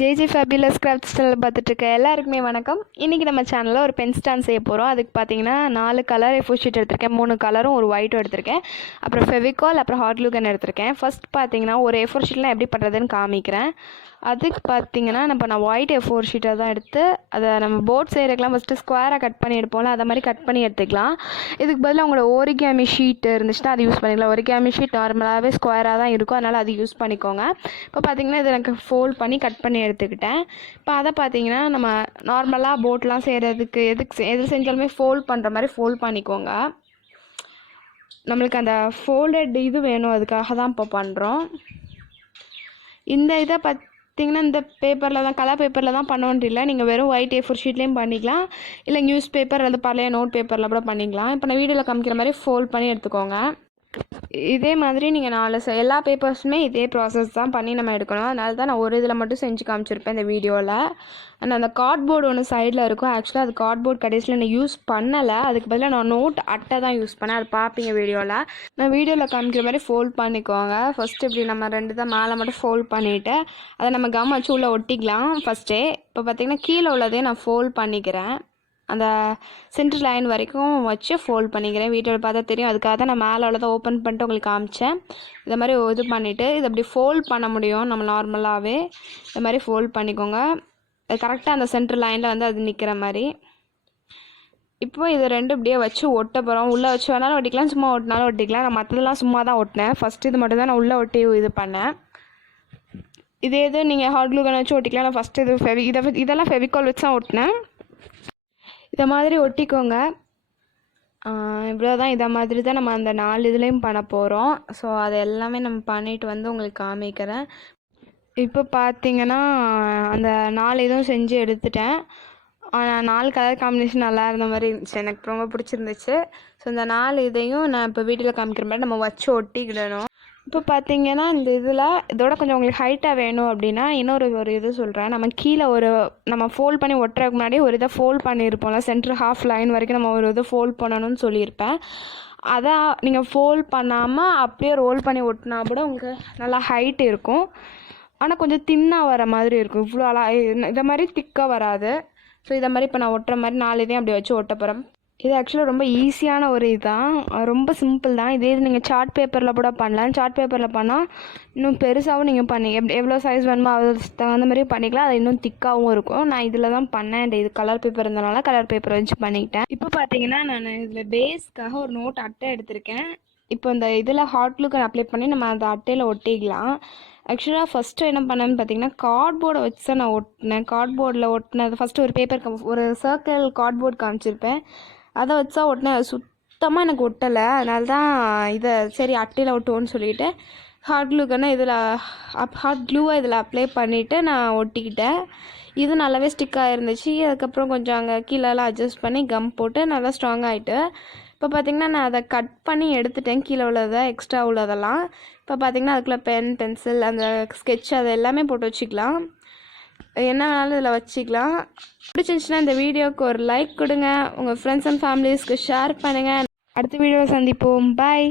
JJ fabulous craft channel பார்த்துட்டு இருக்க எல்லாருக்குமே வணக்கம். இன்றைக்கி நம்ம சேனலில் ஒரு பென் ஸ்டாண்ட் செய்ய போகிறோம். அதுக்கு பார்த்தீங்கன்னா 4 கலர் A4 ஷீட் எடுத்திருக்கேன், 3 கலரும் ஒரு ஒயிட்டும் எடுத்திருக்கேன். அப்புறம் ஃபெவிகால், அப்புறம் ஹாட் க்ளூ கன் எடுத்திருக்கேன். ஃபர்ஸ்ட் பார்த்தீங்கன்னா ஒரு A4 ஷீட்லாம் எப்படி பண்ணுறதுன்னு காமிக்கிறேன். அதுக்கு பார்த்தீங்கன்னா நான் ஒயிட் A4 ஷீட்டை தான் எடுத்து அதை நம்ம போர்ட் செய்கிறதுக்கெலாம் ஃபஸ்ட்டு ஸ்கொயராக கட் பண்ணி எடுப்போம்ல, அதை மாதிரி கட் பண்ணி எடுத்துக்கலாம். இதுக்கு பதிலாக உங்களோட ஓரிகாமி ஷீட் இருந்துச்சுன்னா அது யூஸ் பண்ணிக்கலாம். ஓரிகாமி ஷீட் நார்மலாகவே ஸ்கொயராக தான் இருக்கும், அதனால் அது யூஸ் பண்ணிக்கோங்க. இப்போ பார்த்தீங்கன்னா இதை எனக்கு ஃபோல்ட் பண்ணி கட் பண்ணி எடுத்துக்கிட்டேன். இப்போ அதை பார்த்தீங்கன்னா நம்ம நார்மலாக போட்லாம் செய்கிறதுக்கு எது செஞ்சாலுமே ஃபோல்ட் பண்ணுற மாதிரி ஃபோல்ட் பண்ணிக்கோங்க. நம்மளுக்கு அந்த ஃபோல்டட் இது வேணும், அதுக்காக தான் இப்போ பண்ணுறோம். இந்த இதை பார்த்தீங்கன்னா இந்த பேப்பரில் தான், கலர் பேப்பரில் தான் பண்ணோன்ட்டு இல்லை, நீங்கள் வெறும் ஒயிட் A4 ஷீட்லேயும் பண்ணிக்கலாம், இல்லை நியூஸ் பேப்பர் அல்லது பழைய நோட் பேப்பரில் கூட பண்ணிக்கலாம். இப்போ நான் வீடியோவில் காமிக்கிற மாதிரி ஃபோல்ட் பண்ணி எடுத்துக்கோங்க. இதே மாதிரி நீங்கள் எல்லா பேப்பர்ஸுமே இதே ப்ராசஸ் தான் பண்ணி நம்ம எடுக்கணும். அதனால தான் நான் ஒரு இதில் மட்டும் செஞ்சு காமிச்சிருப்பேன் இந்த வீடியோவில். அண்ட் அந்த கார்ட்போர்டு ஒன்று சைடில் இருக்கும். ஆக்சுவலாக அது கார்ட்போர்ட் கடைசியில் நான் யூஸ் பண்ணலை, அதுக்கு பதிலாக நான் நோட் அட்டை தான் யூஸ் பண்ணேன். அது பார்ப்பீங்க வீடியோவில். நான் வீடியோவில் காமிக்கிற மாதிரி ஃபோல்ட் பண்ணிக்கோங்க. ஃபஸ்ட்டு இப்படி நம்ம 2 தான் மேலே மட்டும் ஃபோல்ட் பண்ணிவிட்டு அதை நம்ம கம் வச்சு உள்ளே ஒட்டிக்கலாம் ஃபஸ்ட்டே. இப்போ பார்த்திங்கன்னா கீழே உள்ளதே நான் ஃபோல்ட் பண்ணிக்கிறேன், அந்த சென்டர் லைன் வரைக்கும் வச்சு ஃபோல்ட் பண்ணிக்கிறேன். வீடியோவில் பார்த்தா தெரியும், அதுக்காக தான் நான் மேலே உள்ளதை ஓப்பன் பண்ணிட்டு உங்களுக்கு காமிச்சேன். இதை மாதிரி இது பண்ணிவிட்டு இதை அப்படி ஃபோல்ட் பண்ண முடியும் நம்ம நார்மலாகவே. இது மாதிரி ஃபோல்ட் பண்ணிக்கோங்க. அது கரெக்டாக அந்த சென்டர் லைனில் வந்து அது நிற்கிற மாதிரி. இப்போ இது 2 இப்படியே வச்சு ஒட்ட போகிறோம். உள்ளே வச்சு வேணாலும் ஒட்டிக்கலாம், சும்மா ஒட்டினாலும் ஒட்டிக்கலாம். நான் மற்றதெல்லாம் சும்மா தான் ஒட்டினேன். ஃபஸ்ட்டு இது மட்டும் தான் நான் உள்ளே ஒட்டி இது பண்ணேன். இது நீங்கள் ஹாட் க்ளூ கன் வச்சு ஒட்டிக்கலாம். நான் ஃபஸ்ட்டு இதெல்லாம் ஃபெவிகால் வச்சு தான் ஒட்டினேன். இதை மாதிரி ஒட்டிக்கோங்க. இவ்வளோ தான். இதை மாதிரி தான் நம்ம அந்த 4 இதுலேயும் பண்ண போகிறோம். ஸோ அது எல்லாமே நம்ம பண்ணிவிட்டு வந்து உங்களுக்கு காமிக்கிறேன். இப்போ பார்த்தீங்கன்னா அந்த 4 இதுவும் செஞ்சு எடுத்துட்டேன். 4 கலர் காம்பினேஷன் நல்லா இருந்த மாதிரி இருந்துச்சு, எனக்கு ரொம்ப பிடிச்சிருந்துச்சு. ஸோ இந்த 4 இதையும் நான் இப்போ வீடியோவில் காமிக்கிற மாதிரி நம்ம வச்சு ஒட்டிக்கிடணும். இப்போ பார்த்தீங்கன்னா இந்த இதோட கொஞ்சம் உங்களுக்கு ஹைட்டாக வேணும் அப்படின்னா இன்னொரு இது சொல்கிறேன். நம்ம கீழே நம்ம ஃபோல்ட் பண்ணி ஒட்டுறதுக்கு முன்னாடி ஒரு இதை ஃபோல்ட் பண்ணியிருப்போம்ல, சென்டர் ஹாஃப் லைன் வரைக்கும் நம்ம ஒரு இதை ஃபோல்ட் பண்ணணும்னு சொல்லியிருப்பேன். அதை நீங்கள் ஃபோல்ட் பண்ணாமல் அப்படியே ரோல் பண்ணி ஒட்டினா கூட உங்களுக்கு நல்லா ஹைட் இருக்கும், ஆனால் கொஞ்சம் தின்னாக வர மாதிரி இருக்கும். இவ்வளோ இதை மாதிரி திக்காக வராது. ஸோ இதை மாதிரி இப்போ நான் ஒட்டுற மாதிரி 4 இதையும் அப்படி வச்சு ஒட்ட போகிறேன். இது ஆக்சுவலாக ரொம்ப ஈஸியான ஒரு இதுதான், ரொம்ப சிம்பிள் தான். இதே நீங்கள் சார்ட் பேப்பரில் கூட பண்ணலாம். சார்ட் பேப்பரில் பண்ணால் இன்னும் பெருசாகவும் நீங்கள் எவ்வளோ சைஸ் வேணுமோ அதுக்கு தகுந்த மாதிரியும் பண்ணிக்கலாம். அது இன்னும் திக்காகவும் இருக்கும். நான் இதில் தான் பண்ணேன். இது கலர் பேப்பர் இருந்தனால கலர் பேப்பர் வச்சு பண்ணிக்கிட்டேன். இப்போ பார்த்தீங்கன்னா நான் இதில் பேஸ்க்காக ஒரு நோட் அட்டை எடுத்திருக்கேன். இப்போ இந்த இதில் ஹாட் க்ளூ கன் அப்ளை பண்ணி நம்ம அந்த அட்டையில் ஒட்டிக்கலாம். ஆக்சுவலாக ஃபஸ்ட்டு என்ன பண்ணேன்னு பார்த்தீங்கன்னா கார்ட்போர்டை வச்சு தான் நான் ஒட்டினேன். கார்ட்போர்டில் ஒட்டினது ஃபஸ்ட்டு ஒரு சர்க்கிள் கார்ட்போர்ட் காமிச்சிருப்பேன், அதை வச்சா ஒட்டினேன். அது சுத்தமாக எனக்கு ஒட்டலை. அதனால தான் இதை சரி அட்டையில் ஒட்டுவோன்னு சொல்லிவிட்டு ஹாட் க்ளூவை இதில் அப்ளை பண்ணிவிட்டு நான் ஒட்டிக்கிட்டேன். இது நல்லாவே ஸ்டிக்காக இருந்துச்சு. அதுக்கப்புறம் கொஞ்சம் அங்கே கீழெல்லாம் அட்ஜஸ்ட் பண்ணி கம் போட்டு நல்லா ஸ்ட்ராங் ஆகிட்டு இப்போ பார்த்திங்கன்னா நான் அதை கட் பண்ணி எடுத்துட்டேன், கீழே உள்ளதை எக்ஸ்ட்ரா உள்ளதெல்லாம். இப்போ பார்த்திங்கன்னா அதுக்குள்ளே பென்சில் அந்த ஸ்கெட்ச் அது எல்லாமே போட்டு வச்சுக்கலாம். என்ன வேணாலும் இதில் வச்சுக்கலாம். பிடிச்சிருந்துச்சுன்னா இந்த வீடியோவுக்கு ஒரு லைக் கொடுங்க, உங்கள் ஃப்ரெண்ட்ஸ் அண்ட் ஃபேமிலிஸ்க்கு ஷேர் பண்ணுங்கள். அடுத்த வீடியோவை சந்திப்போம். பாய்.